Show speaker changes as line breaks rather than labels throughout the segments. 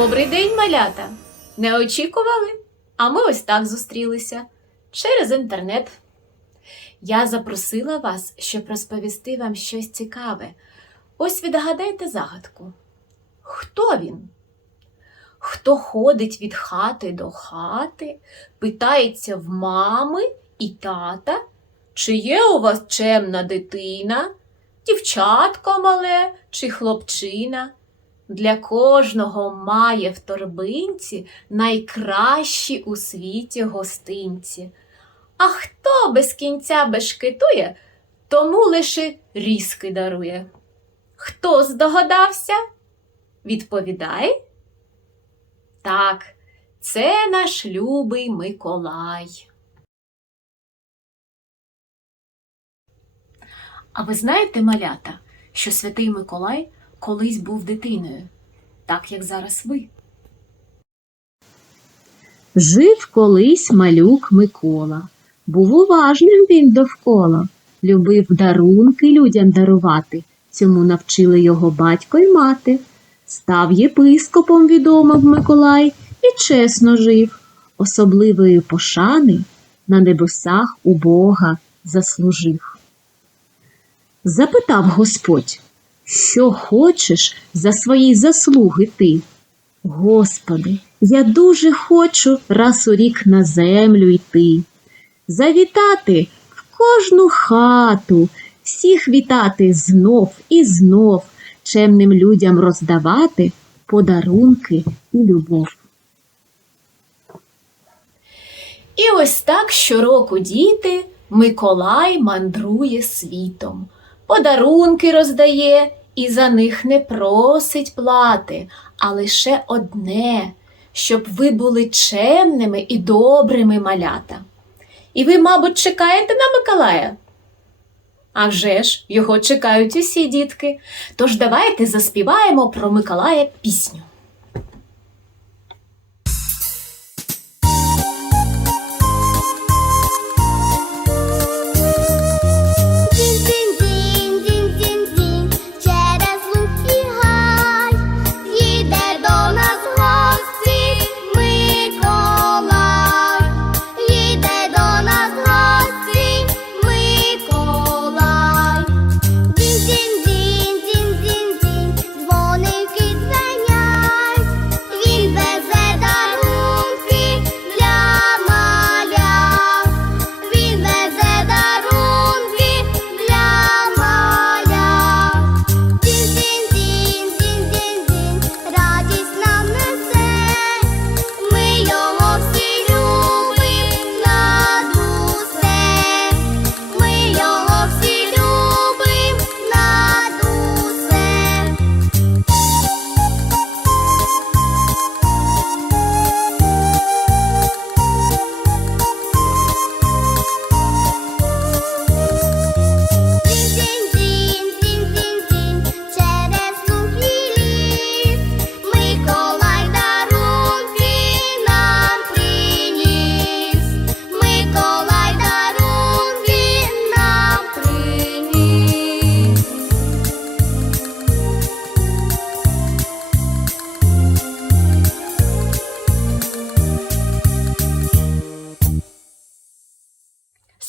Добрий день, малята! Не очікували? А ми ось так зустрілися через інтернет. Я запросила вас, щоб розповісти вам щось цікаве. Ось відгадайте загадку. Хто він? Хто ходить від хати до хати, питається в мами і тата, чи є у вас чемна дитина, дівчатко мале чи хлопчина? Для кожного має в торбинці найкращі у світі гостинці. А хто без кінця бешкетує, тому лише різки дарує. Хто здогадався? Відповідай. Так, це наш любий Миколай. А ви знаєте, малята, що святий Миколай колись був дитиною, так як зараз ви?
Жив колись малюк Микола. Був уважним він довкола, любив дарунки людям дарувати. Цьому навчили його батько й мати. Став єпископом відомив Миколай і чесно жив. Особливої пошани на небесах у Бога заслужив. Запитав Господь, що хочеш за свої заслуги ти? Господи, я дуже хочу раз у рік на землю йти, завітати в кожну хату, всіх вітати знов і знов, чемним людям роздавати подарунки і любов.
І ось так щороку діти Миколай мандрує світом, подарунки роздає і за них не просить плати, а лише одне, щоб ви були чемними і добрими малята. І ви, мабуть, чекаєте на Миколая? А вже ж, його чекають усі дітки. Тож давайте заспіваємо про Миколая пісню.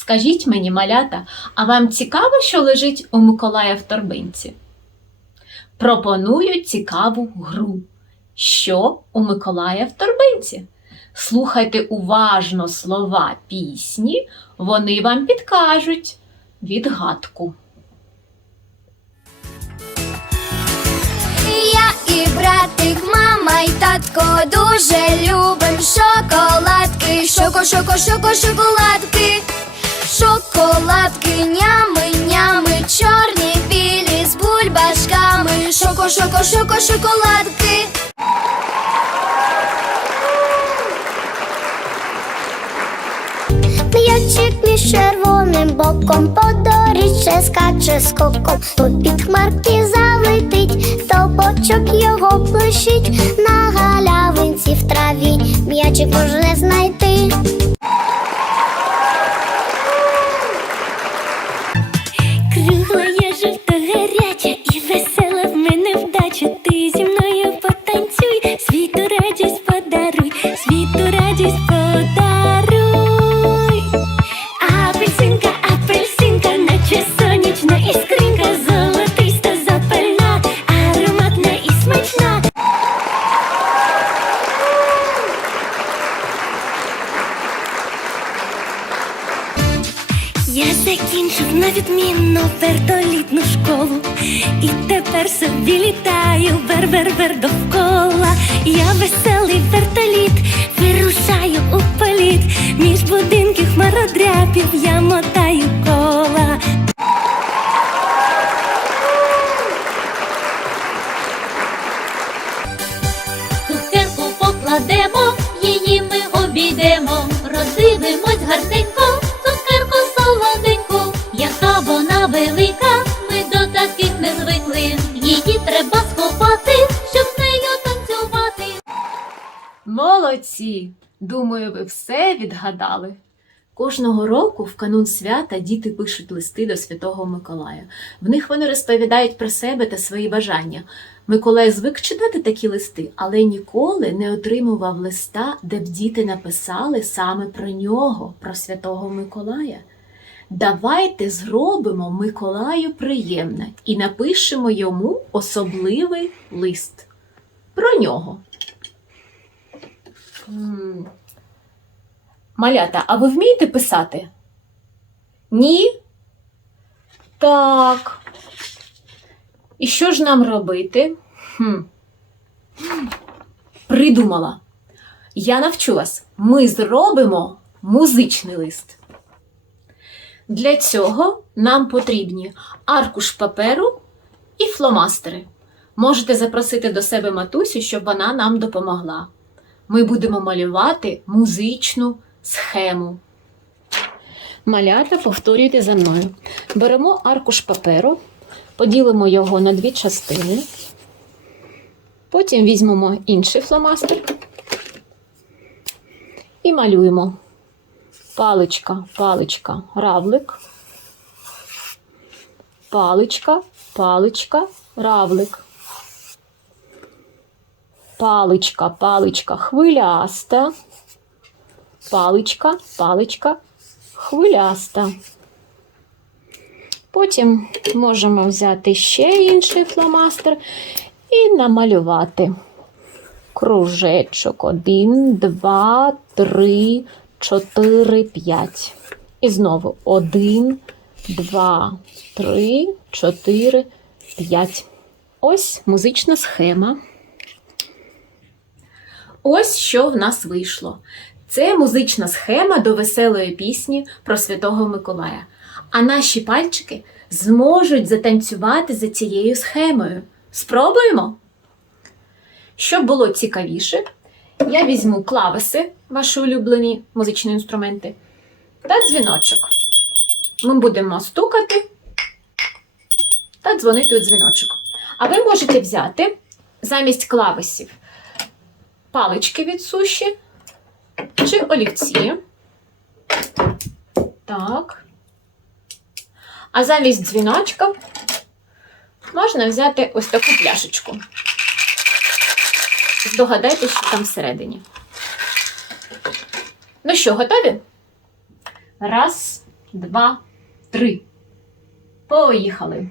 Скажіть мені, малята, а вам цікаво, що лежить у Миколая в торбинці? Пропоную цікаву гру. Що у Миколая в торбинці? Слухайте уважно слова пісні, вони вам підкажуть відгадку.
Я і братик, мама і татко дуже любим шоколадки. Шоко, шоко, шоко, шоколадки. Шоколадки, нями, нями, чорні, білі з бульбашками. Шоко, шоко, шоко, шоколадки. М'ячик між червоним боком по доріжче скаче скоком, то під хмарки залетить, то бочок його блищить на галявинці в траві. М'ячик можна знайти.
Vitor é disposto. І тепер собі літаю вер-вер-вер довкола. Я веселий вертоліт, вирушаю у політ. Між будинків хмародряпів я мотаю кола.
Цукерку покладемо, її ми обійдемо, роздивимось гарненько,
Молодці! Думаю, ви все відгадали. Кожного року в канун свята діти пишуть листи до Святого Миколая. В них вони розповідають про себе та свої бажання. Миколай звик читати такі листи, але ніколи не отримував листа, де б діти написали саме про нього, про Святого Миколая. Давайте зробимо Миколаю приємне і напишемо йому особливий лист. Про нього. Малята, а ви вмієте писати? Ні? Так. І що ж нам робити? Хм. Придумала. Я навчу вас. Ми зробимо музичний лист. Для цього нам потрібні аркуш паперу і фломастери. Можете запросити до себе матусю, щоб вона нам допомогла. Ми будемо малювати музичну схему. Малята, повторюйте за мною. Беремо аркуш паперу, поділимо його на дві частини. Потім візьмемо інший фломастер і малюємо паличка, паличка, равлик. Паличка, паличка, равлик. Паличка, паличка, хвиляста. Паличка, паличка, хвиляста. Потім можемо взяти ще інший фломастер і намалювати кружечок. Один, два, три, чотири, п'ять. І знову один, два, три, чотири, п'ять. Ось музична схема. Ось що в нас вийшло. Це музична схема до веселої пісні про Святого Миколая. А наші пальчики зможуть затанцювати за цією схемою. Спробуємо? Щоб було цікавіше, я візьму клавеси, ваші улюблені музичні інструменти, та дзвіночок. Ми будемо стукати та дзвонити у дзвіночок. А ви можете взяти замість клавесів палички від суші чи олівці. Так. А замість дзвіночка можна взяти ось таку пляшечку. Здогадайтесь, що там всередині. Ну що, готові? Раз, два, три. Поїхали.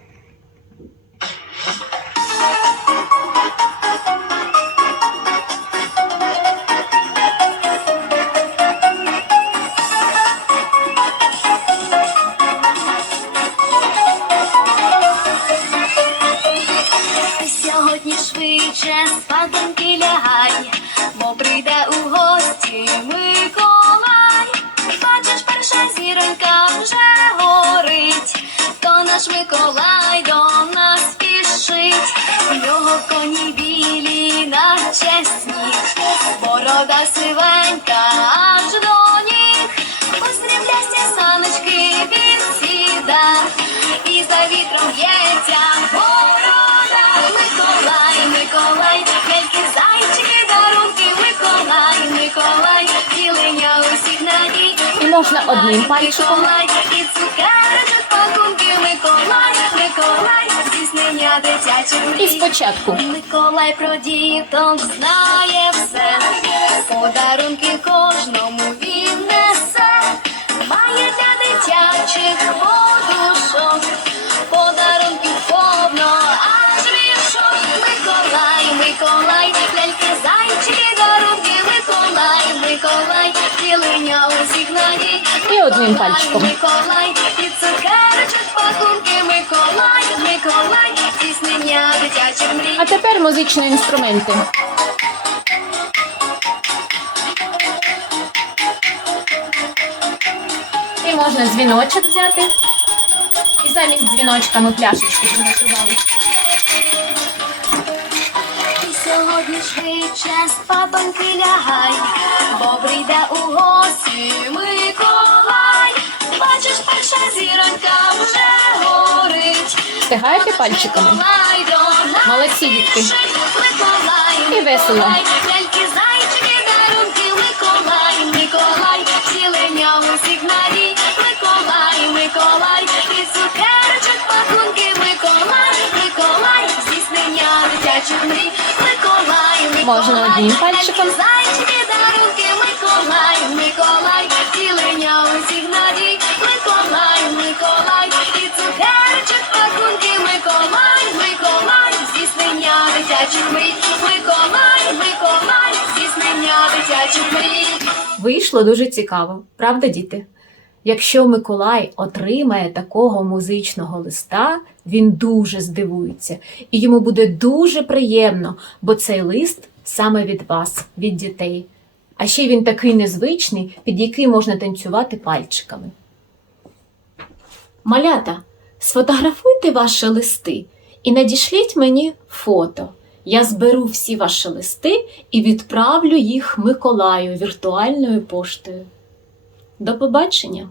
Миколай до нас спішить. У нього коні білі, наче сніг, борода сивенька аж до ніг. У саночки він сіда, і за вітром б'ється борода. Миколай, Миколай, ляльки, зайчики, дарунки, Миколай, Миколай, ділення усіх надій.
І можна одним пальчиком.
Миколай, здійснення дитячих
І спочатку.
Миколай про діток знає все, подарунки кожному він несе, має для дитячих подушок,
І одним пальчиком.
Миколай, і цукерочок пакунки Миколай, Миколай, здійснення дитячих мрій.
А тепер музичні інструменти. І можна дзвіночок взяти. І замість дзвіночка ми пляшечку приготували.
Сьогодні швидше спатоньки лягай, бо прийде у гості Миколай. Бачиш, перша зіронька вже горить.
Встигаєте пальчиками? Молодці, дітки. І весело.
Миколай, Миколай, здійснення дитячих мрій,
Можна одним пальчиком.
Зайчики, дарунки, Миколай, Миколай, цілення усіх надій, Миколай, Миколай, і цукерочок пакунки, Миколай, Миколай, здійснення дитячих мрій, Миколай, Миколай, здійснення дитячих мрій.
Вийшло дуже цікаво, правда, діти? Якщо Миколай отримає такого музичного листа, він дуже здивується, і йому буде дуже приємно, бо цей лист саме від вас, від дітей. А ще він такий незвичний, під який можна танцювати пальчиками. Малята, сфотографуйте ваші листи і надішліть мені фото. Я зберу всі ваші листи і відправлю їх Миколаю віртуальною поштою. До побачення!